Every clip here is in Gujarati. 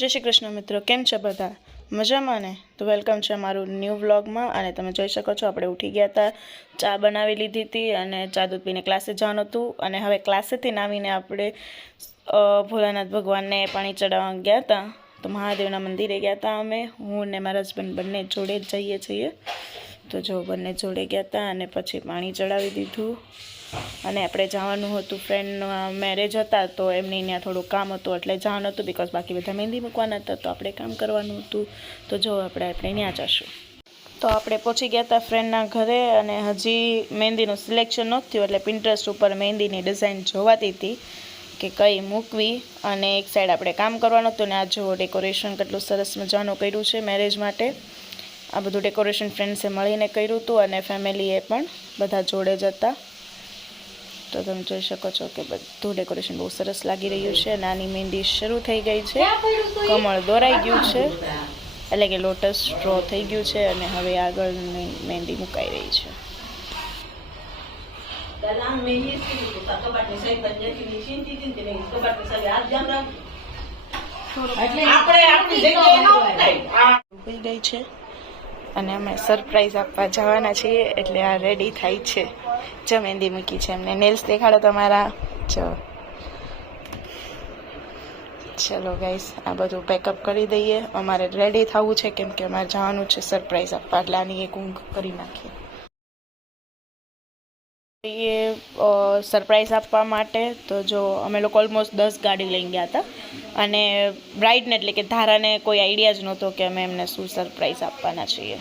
જય શ્રી કૃષ્ણ મિત્રો, કેમ છે બધા? મજામાં ને? તો વેલકમ છે અમારું ન્યૂ વ્લોગમાં. અને તમે જોઈ શકો છો આપણે ઉઠી ગયા હતા, ચા બનાવી લીધી હતી અને ચા દૂધ પીને ક્લાસે જવાનું હતું. અને હવે ક્લાસેથી આવીને આપણે ભોલાનાથ ભગવાનને પાણી ચડાવવા ગયા હતા. તો મહાદેવના મંદિરે ગયા હતા અમે, હું ને મારા હસબન્ડ બંને જોડે જ જઈએ છીએ. તો જો બંને જોડે ગયા હતા અને પછી પાણી ચડાવી દીધું. અને આપણે જવાનું હતું, ફ્રેન્ડના મેરેજ હતા તો એમની ત્યાં થોડું કામ હતું એટલે જવાનું હતું, બિકોઝ બાકી બધા મહેંદી મૂકવાના હતા તો આપણે કામ કરવાનું હતું. તો જો આપણે ત્યાં જશું. તો આપણે પહોંચી ગયા હતા ફ્રેન્ડના ઘરે અને હજી મહેંદીનું સિલેક્શન નહોતું થયું એટલે પિન્ટરેસ્ટ ઉપર મહેંદીની ડિઝાઇન જોવાતી હતી કે કઈ મૂકવી. અને એક સાઈડ આપણે કામ કરવાનું હતું ને આ જો ડેકોરેશન કેટલું સરસ મજાનું કર્યું છે મેરેજ માટે. આ બધું ડેકોરેશન ફ્રેન્ડ્સે મળીને કર્યું હતું અને ફેમિલીએ પણ બધા જોડે જ હતા. તો તમે જોઈ શકો છો કે બધું ડેકોરેશન બહુ સરસ લાગી રહ્યું છે. નાની મહેંદી શરૂ થઈ ગઈ છે, કમળ દોરાઈ ગયું છે એટલે કે લોટસ ડ્રો થઈ ગયું છે અને હવે આગળની મહેંદી મુકાઈ રહી છે. ઉભી ગઈ છે અને અમે સરપ્રાઈઝ આપવા જવાના છીએ એટલે આ રેડી થાય છે. જો મહેંદી મૂકી છે એમને. નેલ્સ દેખાડો તમારા. ચલો ગાઈસ, આ બધું પેકઅપ કરી દઈએ. અમારે રેડી થવું છે કેમ કે અમારે જવાનું છે સરપ્રાઈઝ આપવા એટલે આની એક ઊંઘ કરી નાખીએ. સરપ્રાઈઝ આપવા માટે તો જો અમે લોકો ઓલમોસ્ટ 10 ગાડી લઈ ગયા હતા અને બ્રાઇડને એટલે કે ધારાને કોઈ આઈડિયા જ નહોતો કે અમે એમને શું સરપ્રાઈઝ આપવાના છીએ.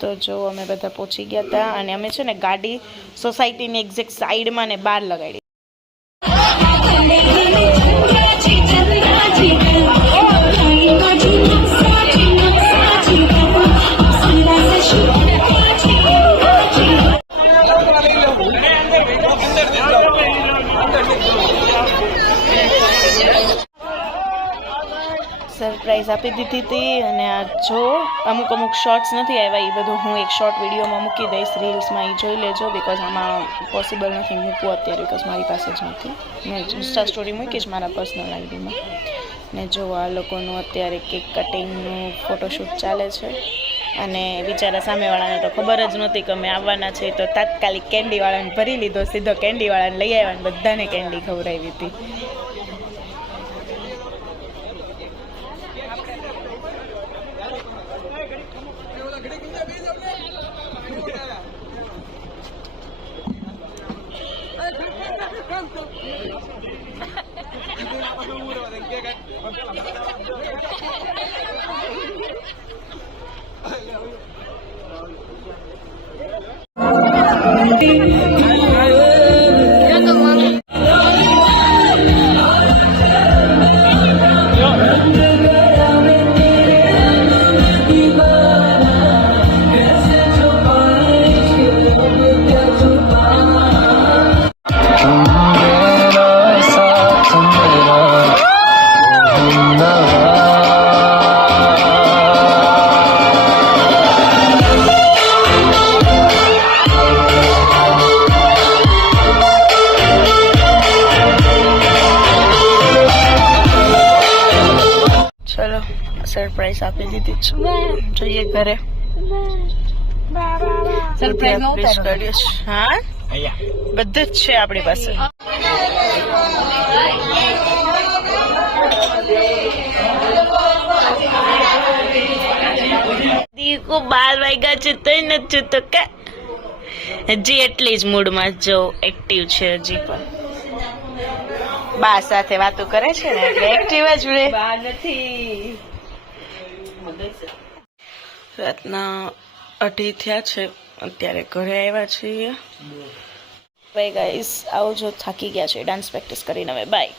તો જો અમે બધા પહોંચી ગયા હતા અને અમે છે ને ગાડી સોસાયટીની એક્ઝેક્ટ સાઈડમાં ને બહાર લગાડી. સરપ્રાઈઝ આપી દીધી હતી અને આ જો અમુક શોર્ટ્સ નથી આવ્યા, એ બધું હું એક શોર્ટ વિડીયોમાં મૂકી દઈશ, રીલ્સમાં એ જોઈ લેજો. બિકોઝ આમાં પોસિબલ નથી મૂકવું અત્યારે, બિકોઝ મારી પાસે જ નથી. મેં ઇન્સ્ટા સ્ટોરી મૂકીશ મારા પર્સનલ આઈડીમાં. ને જો આ લોકોનું અત્યારે કેક કટિંગનું ફોટોશૂટ ચાલે છે અને બિચારા સામેવાળાને તો ખબર જ નહોતી કે અમે આવવાના છે તો તાત્કાલિક કેન્ડીવાળાને ભરી લીધો, સીધો કેન્ડીવાળાને લઈ આવ્યા અને બધાને કેન્ડી ખવડાવી હતી. સરપ્રાઈઝ આપી દીધી છે, જોઈએ ઘરે. સરપ્રાઈઝ હા બધું જ છે આપણી પાસે. દીકો 12 વાગ્યા છે તોય નથી તો કે હજી એટલી જ મૂડમાં જો એક્ટિવ છે હજી પણ. બા સાથે વાતો કરે છે ને એટલે એક્ટિવ જ રહે. બા નથી. રાતના 2:30 થયા છે, અત્યારે ઘરે આવ્યા છીએ. બાય ગાઈસ, આવજો, થાકી ગયા છે ડાન્સ પ્રેક્ટિસ કરીને. હવે બાય.